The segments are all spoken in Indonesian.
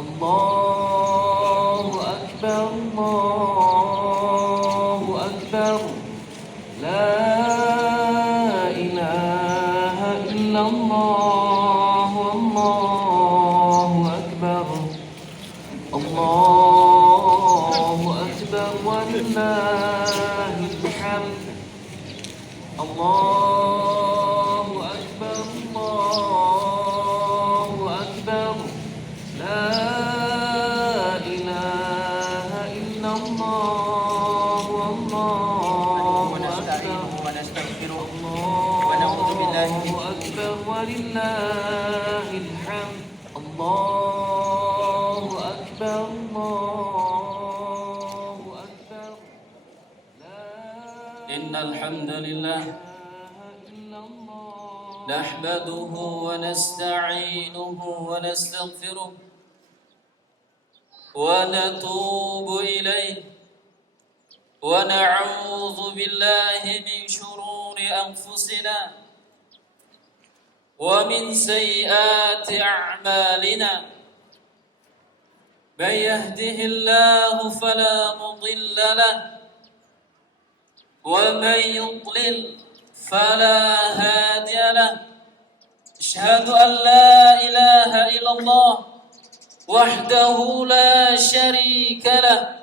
الله أكبر الله أكبر لا إله إلا الله الله أكبر الله أكبر ولله الحمد الله أكبر الله أكبر لا إله إلا الله والله أكبر ونستغفره ونعوذ بالله الله أكبر ولله الحمد الله أكبر الله أكبر إن الحمد لله نحمده ونستعينه ونستغفره ونتوب إليه ونعوذ بالله من شرور أنفسنا ومن سيئات أعمالنا من يهده الله فلا مضل له ومن يضلل فلا هادي له أشهد أن لا إله إلا الله وحده لا شريك له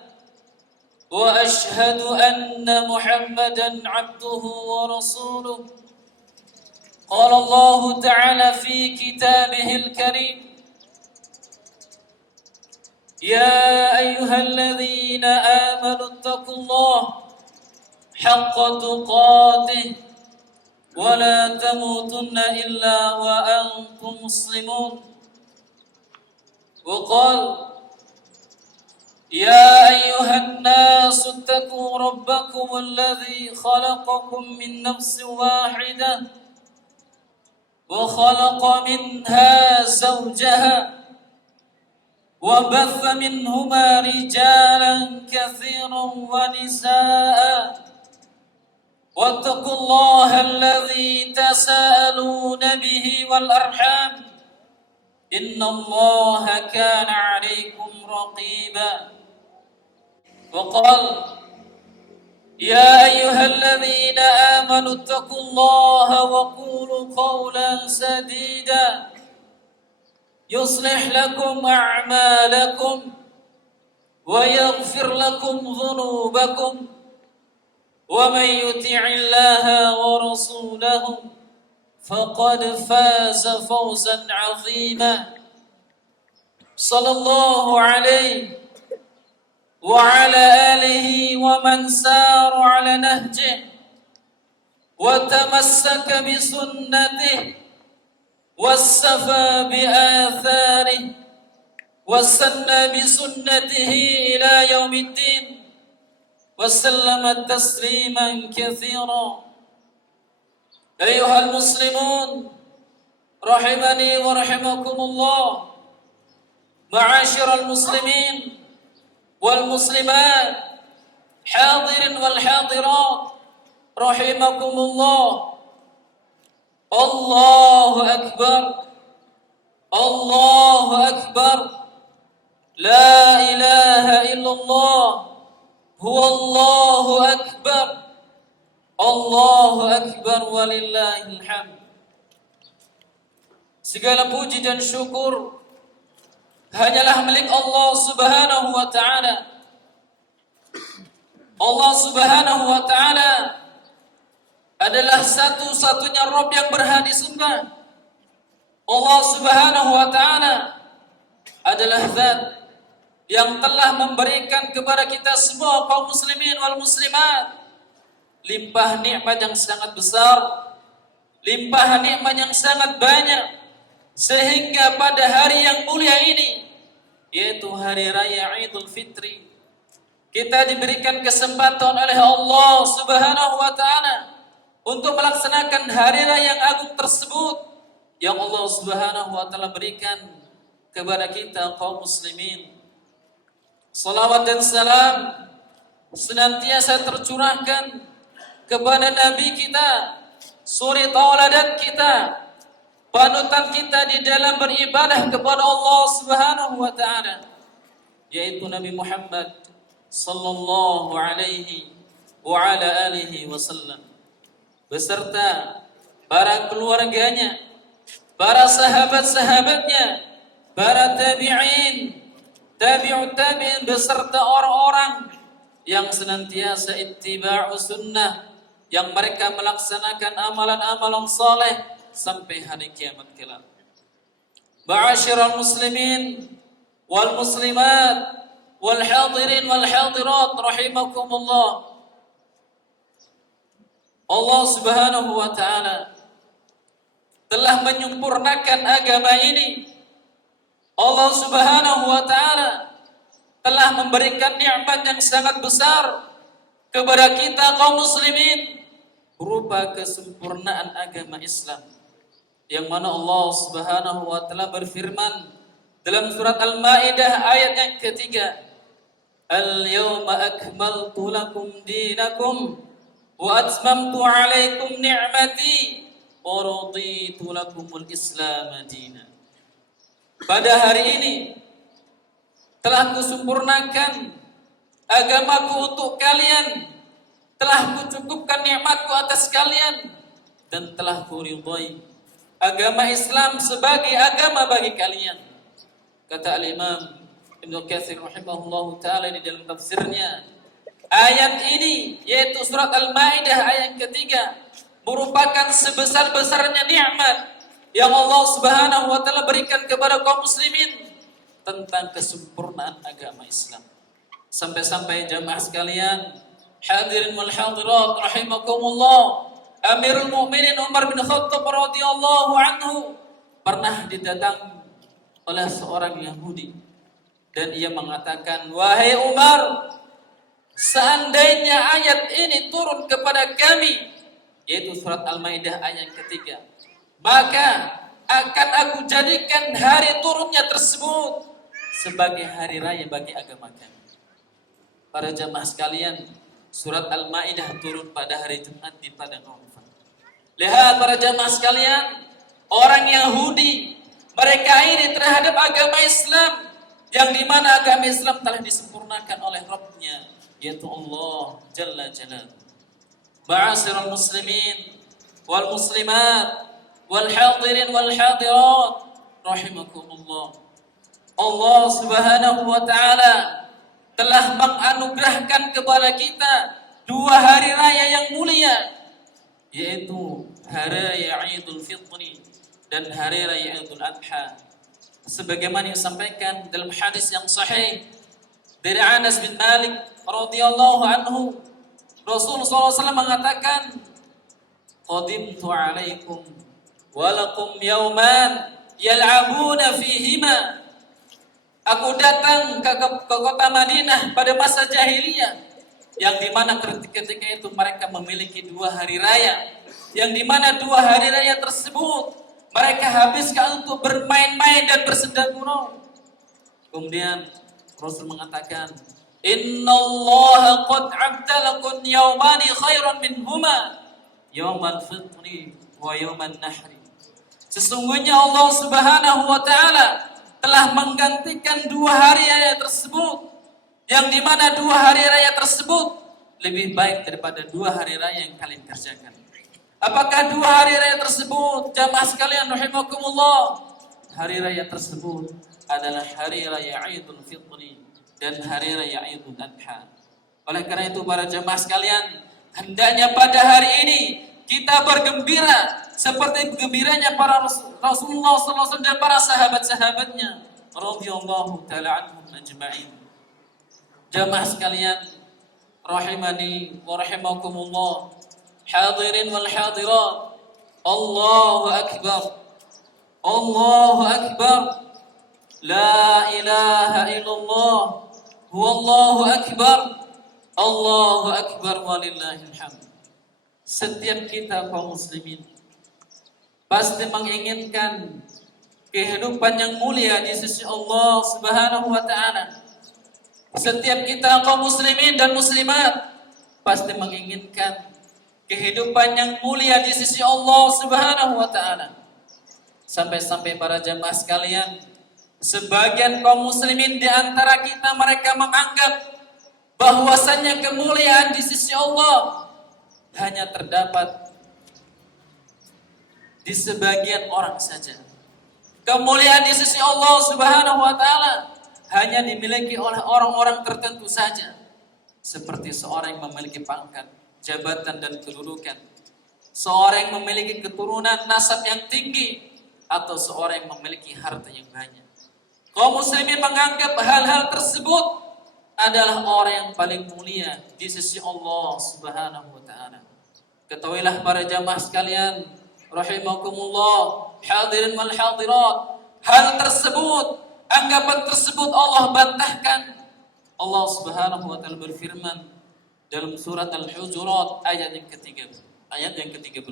وأشهد أن محمدا عبده ورسوله قال الله تعالى في كتابه الكريم يا أيها الذين آمنوا اتقوا الله حق تقاته ولا تموتن إلا وأنتم مسلمون وقال يا أيها الناس اتقوا ربكم الذي خلقكم من نفس واحدة وخلق منها زوجها وبث منهما رجالا كثيرا ونساء واتقوا الله الذي تساءلون به والأرحام إن الله كان عليكم رقيبا وقال يا أيها الذين آمنوا اتقوا الله وقولوا قولا سديدا يصلح لكم أعمالكم ويغفر لكم ذنوبكم ومن يطع الله ورسوله فقد فاز فوزا عظيما صلى الله عليه وعلى آله ومن سار على نهجه وتمسك بسنته واستفى بآثاره واستنى بسنته إلى يوم الدين وسلم تسليما كثيرا أيها المسلمون رحمني ورحمكم الله معاشر المسلمين والمسلمات حاضر والحاضرات رحمكم الله الله أكبر الله أكبر لا إله إلا الله هو الله أكبر الله أكبر ولله الحمد. Segala puji dan syukur hanyalah milik Allah Subhanahu wa taala. Allah Subhanahu wa taala adalah satu-satunya Rabb yang berhak disembah. Allah Subhanahu wa taala adalah zat yang telah memberikan kepada kita semua kaum muslimin wal muslimat limpah nikmat yang sangat besar, limpah nikmat yang sangat banyak, sehingga pada hari yang mulia ini, yaitu hari raya Idul Fitri, kita diberikan kesempatan oleh Allah Subhanahu wa taala untuk melaksanakan hari raya yang agung tersebut yang Allah Subhanahu wa taala berikan kepada kita kaum muslimin. Salawat dan salam senantiasa tercurahkan kepada Nabi kita, suri tauladan kita, panutan kita di dalam beribadah kepada Allah Subhanahu wa taala, yaitu Nabi Muhammad sallallahu alaihi wa ala alihi wasallam beserta para keluarganya, para sahabat-sahabatnya, para tabi'in, tabi'ut tabi'in beserta orang-orang yang senantiasa ittiba'u sunnah, yang mereka melaksanakan amalan-amalan saleh sampai hari kiamat kelak. Ma'asyiral muslimin wal muslimat wal hadirin wal hadirat rahimakumullah. Allah Subhanahu wa taala telah menyempurnakan agama ini. Allah Subhanahu wa taala telah memberikan nikmat yang sangat besar kepada kita kaum muslimin berupa kesempurnaan agama Islam, yang mana Allah Subhanahu wa taala berfirman dalam surat Al-Maidah ayat yang ketiga, "Al-yawma akmaltu lakum dinakum wa atmamtu 'alaikum ni'mati wa raditu lakumul Islam dinan." Pada hari ini telah kusempurnakan agamaku untuk kalian, telah kucukupkan nikmatku atas kalian, dan telah kuridhai agama Islam sebagai agama bagi kalian. Kata Al-Imam Ibnu Katsir rahimahullahu taala di dalam tafsirnya, ayat ini yaitu surat Al-Maidah ayat yang ketiga merupakan sebesar-besarnya nikmat yang Allah Subhanahu wa taala berikan kepada kaum muslimin tentang kesempurnaan agama Islam. Sampai-sampai jamaah sekalian, hadirin wal hadirat rahimakumullah, Amirul Mukminin Umar bin Khattab radhiyallahu anhu pernah didatangi oleh seorang Yahudi, dan ia mengatakan, "Wahai Umar, seandainya ayat ini turun kepada kami," yaitu surat Al-Maidah ayat yang ketiga, "maka akan aku jadikan hari turunnya tersebut sebagai hari raya bagi agama kami." Para jamaah sekalian, surat Al-Maidah turun pada hari Jumat di padang Arafah. Lihat para jamaah sekalian, orang Yahudi mereka ini terhadap agama Islam, yang dimana agama Islam telah disempurnakan oleh Rabbnya, yaitu Allah Jalla Jalaluhu. Ma'asyiral muslimin wal muslimat wal hadirin wal hadirat rahimakumullah. Allah Subhanahu wa taala telah menganugerahkan kepada kita dua hari raya yang mulia, yaitu hari raya Idul Fitri dan hari raya Idul Adha. Sebagaimana disampaikan dalam hadis yang sahih dari Anas bin Malik radhiyallahu anhu, Rasulullah SAW mengatakan, "Qadimtu alaikum wa lakum yawman yal'abuna fihima." Aku datang ke kota Madinah pada masa jahiliyah, yang dimana ketika itu mereka memiliki dua hari raya, yang dimana dua hari raya tersebut mereka habiskan untuk bermain-main dan bersedekah gurau. Kemudian Rasul mengatakan, "Innallaha qad 'abdalakum yawmani khairan minhuma, yawmal fitri wa yawman nahri." Sesungguhnya Allah Subhanahu wa taala telah menggantikan dua hari raya tersebut, yang dimana dua hari raya tersebut lebih baik daripada dua hari raya yang kalian kerjakan. Apakah dua hari raya tersebut? Jamaah sekalian rahimakumullah, hari raya tersebut adalah hari raya Idul Fitri dan hari raya Idul Adha. Oleh karena itu para jamaah sekalian, hendaknya pada hari ini kita bergembira seperti gembiranya para Rasulullah SAW dan para sahabat-sahabatnya radhiyallahu taala anhum ajma'in. Jamaah sekalian rahimani wa rahimakumullah, hadirin wal hadirat, Allahu akbar, Allahu akbar, la ilaha illallah, wallahu akbar, Allahu akbar walillahil hamd. Setiap kita kaum muslimin pasti menginginkan kehidupan yang mulia di sisi Allah Subhanahu wa taala. Setiap kita kaum muslimin dan muslimat pasti menginginkan kehidupan yang mulia di sisi Allah Subhanahu wa taala. Sampai-sampai para jamaah sekalian, sebagian kaum muslimin di antara kita mereka menganggap bahwasannya kemuliaan di sisi Allah hanya terdapat di sebagian orang saja. Kemuliaan di sisi Allah Subhanahu wa taala hanya dimiliki oleh orang-orang tertentu saja. Seperti seorang yang memiliki pangkat, jabatan dan kedudukan. Seorang yang memiliki keturunan nasab yang tinggi, atau seorang yang memiliki harta yang banyak. Kaum muslimin menganggap hal-hal tersebut adalah orang yang paling mulia di sisi Allah Subhanahu wa taala. Ketahuilah para jamaah sekalian, rahimakumullah, hadirin wal hadirat, hal tersebut, anggapan tersebut Allah bantahkan. Allah Subhanahu wa taala berfirman dalam surat Al-Hujurat ayat yang ke-13.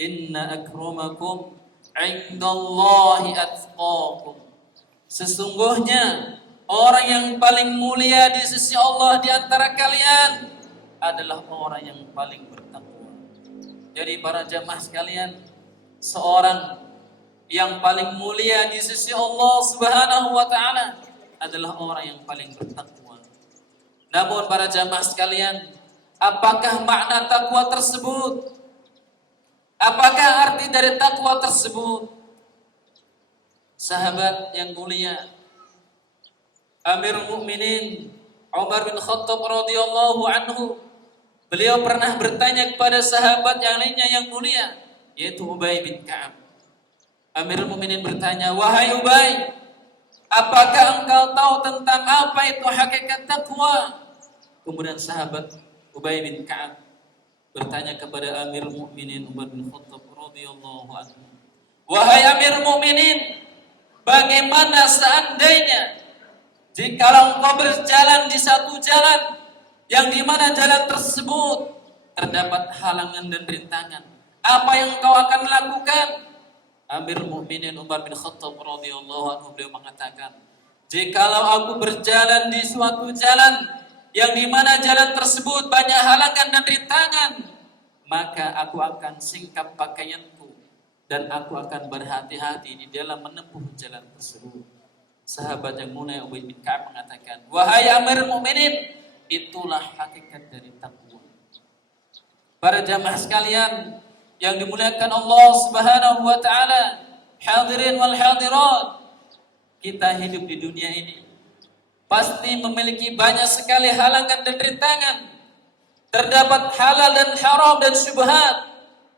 Inna akramakum 'indallahi atqakum. Sesungguhnya orang yang paling mulia di sisi Allah di antara kalian adalah orang yang paling bertakwa. Jadi para jamaah sekalian, seorang yang paling mulia di sisi Allah Subhanahu wa taala adalah orang yang paling bertakwa. Namun para jamaah sekalian, apakah makna takwa tersebut? Apakah arti dari takwa tersebut? Sahabat yang mulia Amirul Mukminin Umar bin Khattab radhiyallahu anhu, beliau pernah bertanya kepada sahabat yang lainnya yang mulia, yaitu Ubay bin Ka'ab. Amirul Mukminin bertanya, "Wahai Ubay, apakah engkau tahu tentang apa itu hakikat takwa?" Kemudian sahabat Ubay bin Ka'ab bertanya kepada Amirul Mukminin Umar bin Khattab radhiyallahu anhu, "Wahai Amirul Mukminin, bagaimana seandainya jika engkau berjalan di satu jalan yang dimana jalan tersebut terdapat halangan dan rintangan, apa yang engkau akan lakukan?" Amirul Mukminin Umar bin Khattab radhiyallahu anhu beliau mengatakan, "Jikalau aku berjalan di suatu jalan yang dimana jalan tersebut banyak halangan dan rintangan, maka aku akan singkap pakaianku dan aku akan berhati-hati di dalam menempuh jalan tersebut." Sahabat yang mulia Ubay bin Ka'ab mengatakan, "Wahai Amirul Mukminin, itulah hakikat dari takwa." Para jamaah sekalian yang dimuliakan Allah Subhanahu wa taala, hadirin wal hadirat, kita hidup di dunia ini pasti memiliki banyak sekali halangan dan rintangan. Terdapat halal dan haram dan syubhat.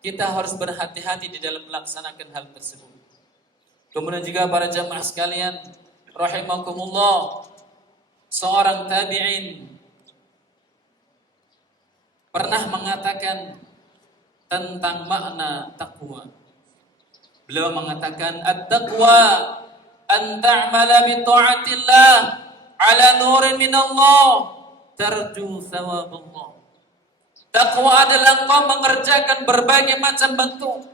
Kita harus berhati-hati di dalam melaksanakan hal tersebut. Kemudian juga para jamaah sekalian, rahimakumullah, seorang tabi'in pernah mengatakan tentang makna takwa. Beliau mengatakan, "At-taqwa an ta'mala bi ta'atillah ala nurin min Allah tarju thawaballah." Takwa adalah engkau mengerjakan berbagai macam bentuk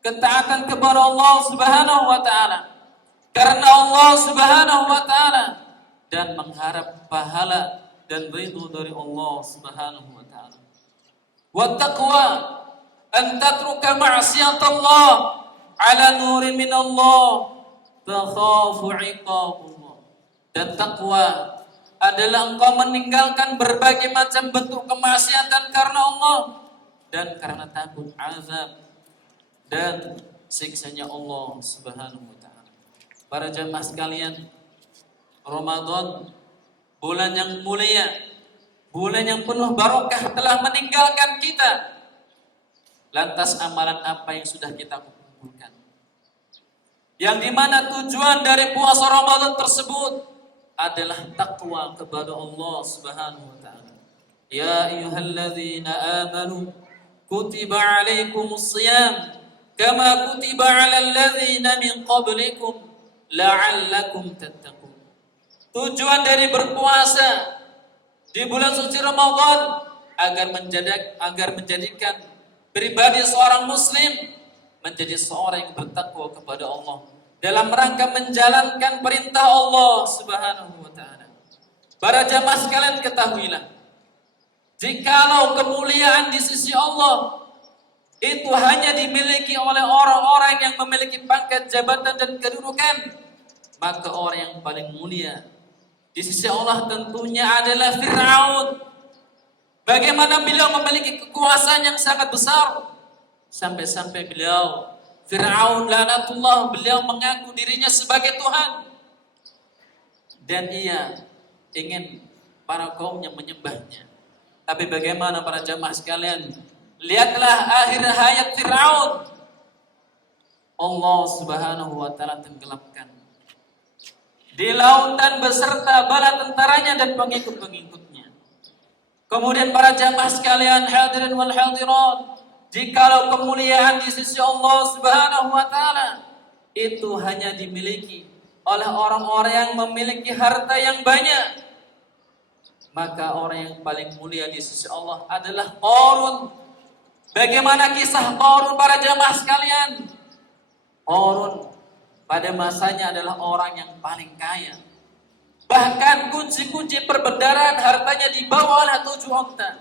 ketaatan kepada Allah Subhanahu wa taala karena Allah Subhanahu wa taala dan mengharap pahala dan ridho dari Allah Subhanahu wa taala. Wa taqwa an tatruka ma'siyatallah ala nurin min Allah takhafu 'iqaballah. Dan takwa adalah engkau meninggalkan berbagai macam bentuk kemaksiatan karena Allah dan karena takut azab dan siksanya Allah Subhanahu wa taala. Para jamaah sekalian, Ramadan, bulan yang mulia, bulan yang penuh barokah telah meninggalkan kita. Lantas amalan apa yang sudah kita kumpulkan? Yang dimana tujuan dari puasa Ramadan tersebut adalah takwa kepada Allah Subhanahu wa taala. Ya ayyuhalladzina amanu kutiba alaikumus shiyam kama kutiba alal ladzina min qablikum la'allakum tattaqun. Tujuan dari berpuasa di bulan suci Ramadan agar menjadikan pribadi seorang muslim menjadi seorang yang bertakwa kepada Allah dalam rangka menjalankan perintah Allah Subhanahu wa taala. Para jamaah sekalian, ketahuilah, jikalau kemuliaan di sisi Allah itu hanya dimiliki oleh orang-orang yang memiliki pangkat jabatan dan kedudukan, maka orang yang paling mulia di sisi Allah tentunya adalah Fir'aun. Bagaimana beliau memiliki kekuasaan yang sangat besar, sampai-sampai beliau Fir'aun laknatullah, beliau mengaku dirinya sebagai Tuhan, dan ia ingin para kaumnya menyembahnya. Tapi bagaimana para jamaah sekalian, lihatlah akhir hayat Fir'aun. Allah Subhanahu wa taala tenggelamkan di lautan beserta bala tentaranya dan pengikut-pengikutnya. Kemudian para jamaah sekalian, hadirin wal hadirat, jikalau kemuliaan di sisi Allah Subhanahu wa taala itu hanya dimiliki oleh orang-orang yang memiliki harta yang banyak, maka orang yang paling mulia di sisi Allah adalah Qarun. Bagaimana kisah Qarun para jamaah sekalian? Qarun pada masanya adalah orang yang paling kaya. Bahkan kunci-kunci perbendaharaan hartanya dibawa oleh 7 onta.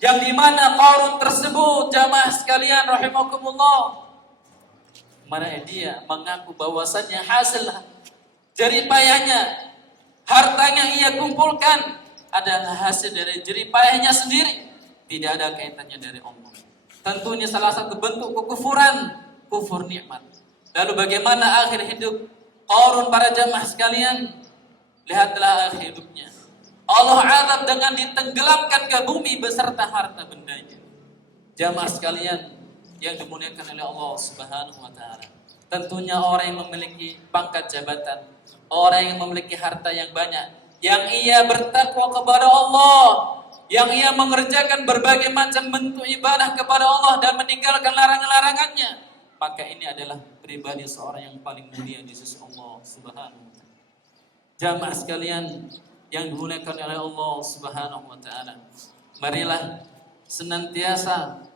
Yang dimana Qarun tersebut, jamaah sekalian rahimakumullah, mana dia mengaku bahwasannya hasil jeripayahnya, hartanya ia kumpulkan adalah hasil dari jeripayahnya sendiri, tidak ada kaitannya dari Allah. Tentunya salah satu bentuk kekufuran, kufur nikmat. Lalu bagaimana akhir hidup Qarun para jamaah sekalian? Lihatlah akhir hidupnya. Allah azab dengan ditenggelamkan ke bumi beserta harta bendanya. Jamaah sekalian yang dimuliakan oleh Allah Subhanahu wa taala. Tentunya orang yang memiliki pangkat jabatan, orang yang memiliki harta yang banyak, yang ia bertakwa kepada Allah, yang ia mengerjakan berbagai macam bentuk ibadah kepada Allah dan meninggalkan larangan-larangannya, maka ini adalah pribadi seorang yang paling mulia di sisi Allah Subhanahu wa taala. Jamaah sekalian yang dimuliakan oleh Allah Subhanahu wa taala, marilah senantiasa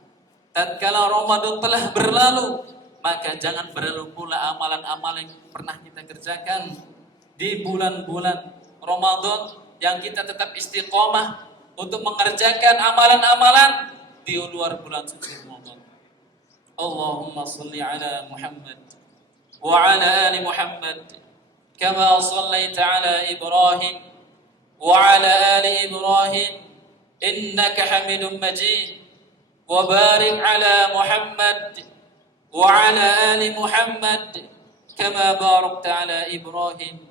tatkala Ramadan telah berlalu, maka jangan berlalu pula amalan-amalan yang pernah kita kerjakan di bulan-bulan Ramadan, yang kita tetap istiqomah untuk mengerjakan amalan-amalan di luar bulan suci Ramadan. Allahumma salli ala Muhammad wa ala ali Muhammad kama sallaita ala Ibrahim wa ala ali Ibrahim innaka Hamidum Majid, wa barik ala Muhammad wa ala ali Muhammad kama barakta ala Ibrahim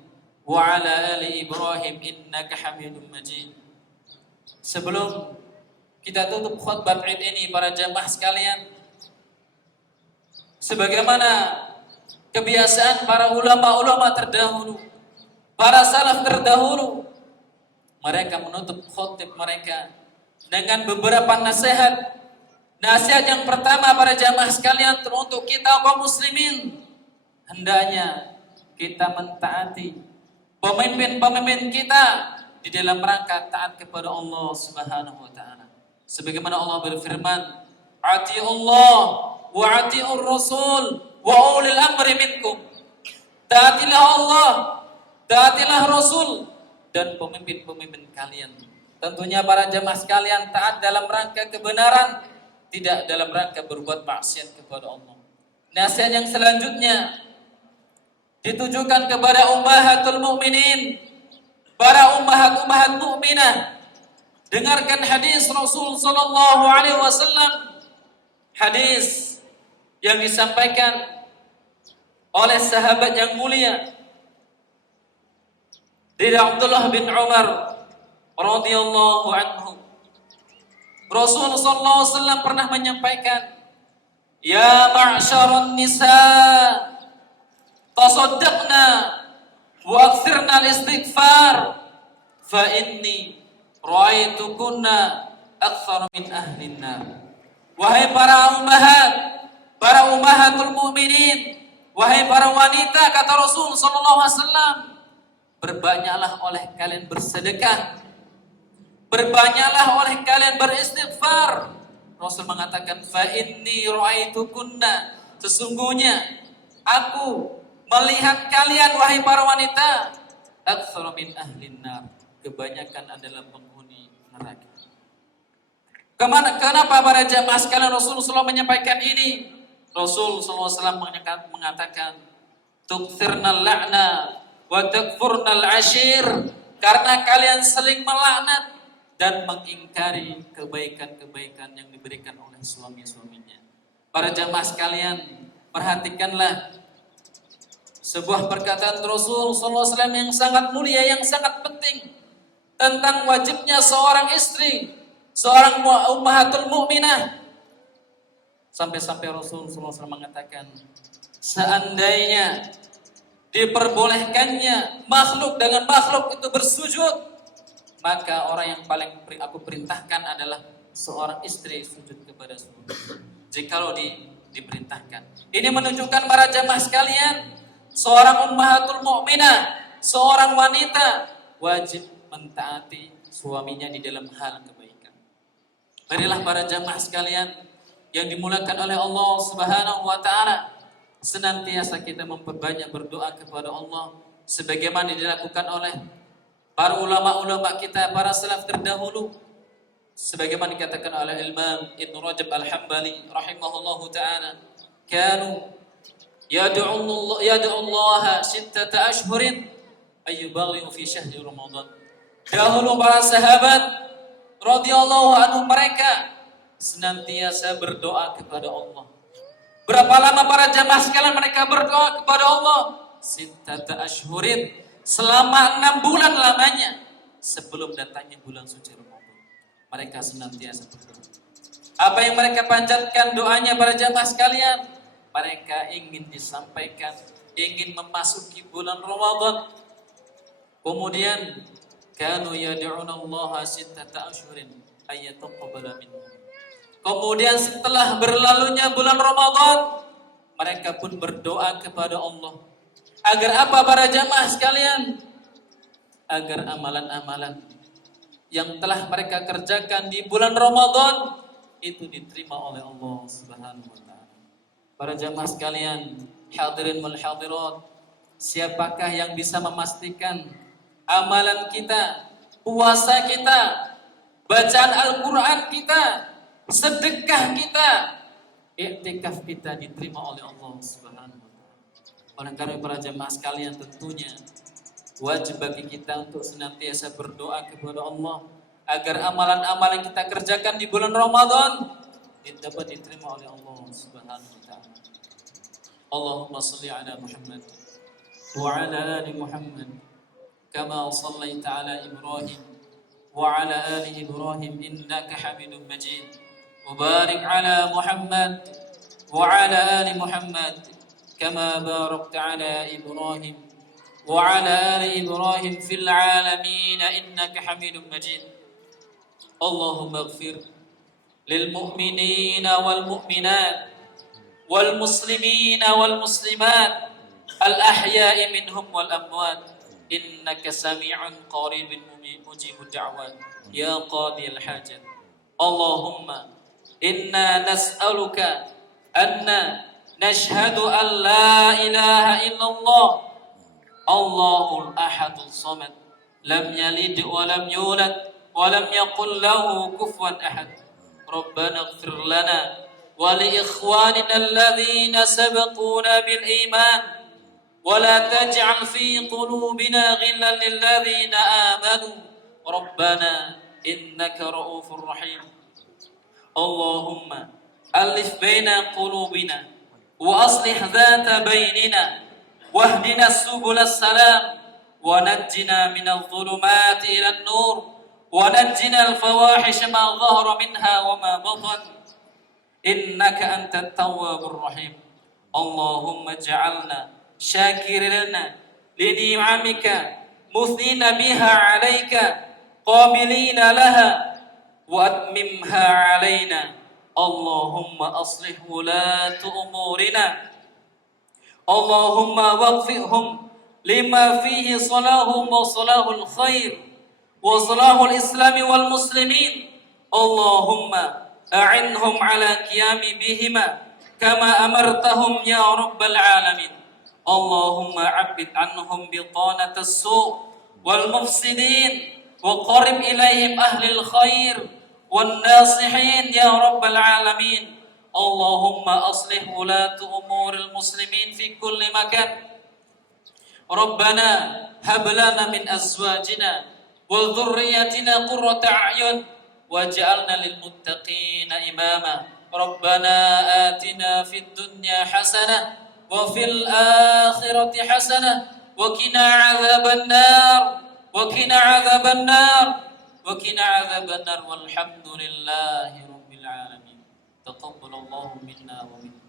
wa ala ali Ibrahim innaka Hamidum Majid. Sebelum kita tutup khutbah Id ini para jamaah sekalian, sebagaimana kebiasaan para ulama-ulama terdahulu, para salaf terdahulu, mereka menutup khutbah mereka dengan beberapa nasihat. Nasihat yang pertama para jamaah sekalian untuk kita kaum muslimin, hendaknya kita mentaati pemimpin-pemimpin kita di dalam rangka taat kepada Allah Subhanahu wa taala. Sebagaimana Allah berfirman, "Atiullah wa atiur rasul wa ulil amri minkum." Taatilah Allah, taatilah Rasul dan pemimpin-pemimpin kalian. Tentunya para jamaah sekalian taat dalam rangka kebenaran, tidak dalam rangka berbuat maksiat kepada Allah. Nasihat yang selanjutnya ditujukan kepada ummahatul mukminin, para ummahat-ummahat mukminah. Dengarkan hadis Rasul sallallahu alaihi wasallam, hadis yang disampaikan oleh sahabat yang mulia dari Abdullah bin Umar radhiyallahu anhu. Rasul sallallahu alaihi wasallam pernah menyampaikan, "Ya ma'syarun nisa, tasaddaqna wa aktsirna al-istighfar, fa inni ra'aitukunna aktsara min ahli an-nar." Wahai para ummahat, para ummahatul mukminin, wahai para wanita, kata Rasul sallallahu alaihi wasallam, berbanyaklah oleh kalian bersedekah, berbanyaklah oleh kalian beristighfar. Rasul mengatakan, fa inni ra'aitukunna, sesungguhnya aku melihat kalian wahai para wanita, aktsara min ahlin nar, kebanyakan adalah penghuni neraka. Kenapa para jamaah sekalian Rasulullah SAW menyampaikan ini? Rasul SAW mengatakan, tukthirnal la'na wa takfurnal ashir, karena kalian saling melaknat dan mengingkari kebaikan-kebaikan yang diberikan oleh suami-suaminya. Para jamaah sekalian, perhatikanlah sebuah perkataan Rasul SAW yang sangat mulia, yang sangat penting tentang wajibnya seorang istri, seorang ummahatul mukminah. Sampai-sampai Rasul SAW mengatakan, seandainya diperbolehkannya makhluk dengan makhluk itu bersujud, maka orang yang paling aku perintahkan adalah seorang istri sujud kepada suami. Jikalau diperintahkan. Ini menunjukkan para jamaah sekalian, seorang ummahatul mukminah, seorang wanita wajib mentaati suaminya di dalam hal kebaikan. Marilah para jamaah sekalian yang dimuliakan oleh Allah Subhanahu wa taala, senantiasa kita memperbanyak berdoa kepada Allah sebagaimana dilakukan oleh para ulama-ulama kita, para salaf terdahulu. Sebagaimana dikatakan oleh Imam Ibn Rajab Al-Hambali rahimahullahu taala, kanu yad'u Allah sittata ashhurin ayyubaghiru fi syahri Ramadan. Dahulu para sahabat radhiyallahu anhum, mereka senantiasa berdoa kepada Allah. Berapa lama para jamaah sekalian mereka berdoa kepada Allah? Sittata ashhurin, selama 6 bulan lamanya sebelum datangnya bulan suci Ramadan. Mereka senantiasa berdoa. Apa yang mereka panjatkan doanya para jamaah sekalian? Mereka ingin disampaikan, ingin memasuki bulan Ramadan. Kemudian kanu yad'una Allah sittata ashhurin ayyataqabbala minhum. Kemudian setelah berlalunya bulan Ramadan, mereka pun berdoa kepada Allah. Agar apa para jamaah sekalian? Agar amalan-amalan yang telah mereka kerjakan di bulan Ramadan itu diterima oleh Allah Subhanahu wa taala. Para jamaah sekalian, hadirin wal hadirat, siapakah yang bisa memastikan amalan kita, puasa kita, bacaan Al-Quran kita, sedekah kita, iktikaf kita diterima oleh Allah Subhanahu wa taala. Oleh karena para jamaah sekalian, tentunya wajib bagi kita untuk senantiasa berdoa kepada Allah agar amalan-amalan yang kita kerjakan di bulan Ramadan dapat diterima oleh Allah Subhanahu wa taala. Allahumma shalli ala Muhammad wa ala ali Muhammad kama shallaita ala Ibrahim wa ala ali Ibrahim innaka Hamidum Majid. وبارك على محمد وعلى آل محمد كما باركت على إبراهيم وعلى آل إبراهيم في العالمين إنك حميد مجيد. اللهم اغفر للمؤمنين والمؤمنات والمسلمين والمسلمات الأحياء منهم والأموات إنك سميع قريب مجيب الدعوات يا قاضي الحاجات. اللهم إنا نسألك أن نشهد أن لا إله إلا الله الله الأحد الصمد لم يلد ولم يولد ولم يقل له كفوا أحد. ربنا اغفر لنا ولإخواننا الذين سبقونا بالإيمان ولا تجعل في قلوبنا غلا للذين آمنوا ربنا إنك رؤوف رحيم. اللهم ألف بين قلوبنا وأصلح ذات بيننا واهدنا سبل السلام ونجنا من الظلمات إلى النور ونجنا الفواحش ما ظهر منها وما بطن إنك أنت التواب الرحيم. اللهم اجعلنا شاكرين لنعمك مثنين بها عليك قابلين لها وأتممها علينا. اللهم أصلح ولاة أمورنا. اللهم وفقهم لما فيه صلاحهم وصلاح الخير وصلاح الإسلام والمسلمين. اللهم أعنهم على قيام بهما كما أمرتهم يا رب العالمين. اللهم عبد عنهم بطانة السوء والمفسدين وقرب إليهم أهل الخير والناصحين يا رب العالمين. اللهم أصلح ولاة أمور المسلمين في كل مكان. ربنا هب لنا من أزواجنا وذريتنا قرة أعين واجعلنا للمتقين إماما. ربنا آتنا في الدنيا حسنة وفي الآخرة حسنة وقنا عذاب النار وقنا عذاب النار وقنا عذاب النار والحمد لله رب العالمين. تقبل الله منا ومنكم.